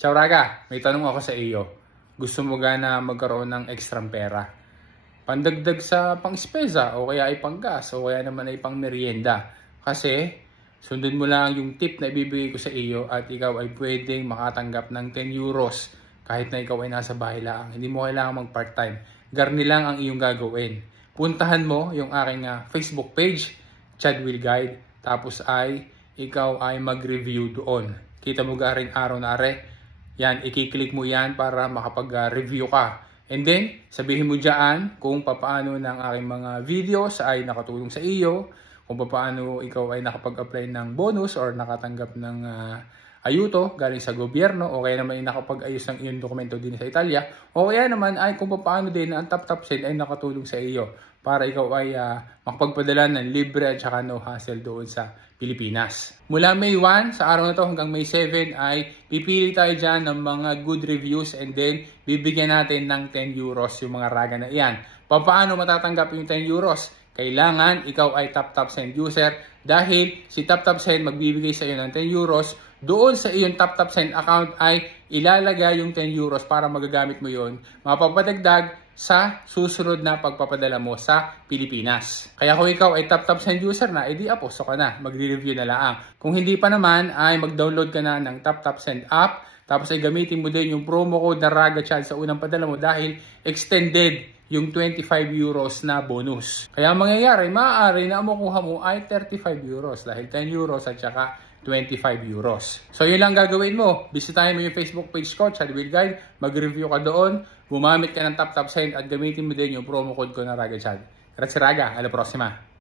Ciao Raga, may tanong ako sa iyo. Gusto mo gana magkaroon ng extra pera? Pandagdag sa pang-espesa o kaya ay panggas o kaya naman ay pang merienda. Kasi sundin mo lang yung tip na ibibigay ko sa iyo at ikaw ay pwedeng makatanggap ng 10 euros kahit na ikaw ay nasa bahay lang. Hindi mo kailangan mag part-time. Garni lang ang iyong gagawin. Puntahan mo yung aking Facebook page, Chad Will Guide. Tapos ay ikaw ay mag-review doon. Kita mo garing araw na are. Yan, i-click mo yan para makapag-review ka. And then, sabihin mo dyan kung paano ng aking mga videos ay nakatulong sa iyo, kung paano ikaw ay nakapag-apply ng bonus or nakatanggap ng ayuto galing sa gobyerno, o kaya naman ay nakapag-ayos ng iyong dokumento din sa Italia, o kaya naman ay kung paano din ang Tap Send ay nakatulong sa iyo para ikaw ay makapagpadala ng libre at saka no hassle doon sa Pilipinas. Mula May 1 sa araw na to hanggang May 7 ay pipili tayo dyan ng mga good reviews and then bibigyan natin ng 10 euros yung mga raga na iyan. Paano matatanggap yung 10 euros? Kailangan ikaw ay Tap Send user dahil si Tap Send magbibigay sa iyo ng 10 euros. Doon sa iyong Tap Send account ay ilalagay yung 10 euros para magagamit mo yon, mapapadagdag sa susunod na pagpapadala mo sa Pilipinas. Kaya kung ikaw ay Tap Send user na, edi aposto ka na, magre-review na lang. Kung hindi pa naman ay mag-download ka na ng Tap Send app, tapos ay gamitin mo din yung promo code na RagaChad sa unang padala mo dahil extended yung 25 euros na bonus. Kaya ang mangyayari, maaari na makuha mo ay 35 euros dahil 10 euros at saka 25 euros. So yun lang gagawin mo. Bisitahin mo yung Facebook page ko, Chad Will Guide. Mag-review ka doon. Gumamit ka ng Tap Send at gamitin mo din yung promo code ko na RagaChad. Grazie Raga, alla prossima!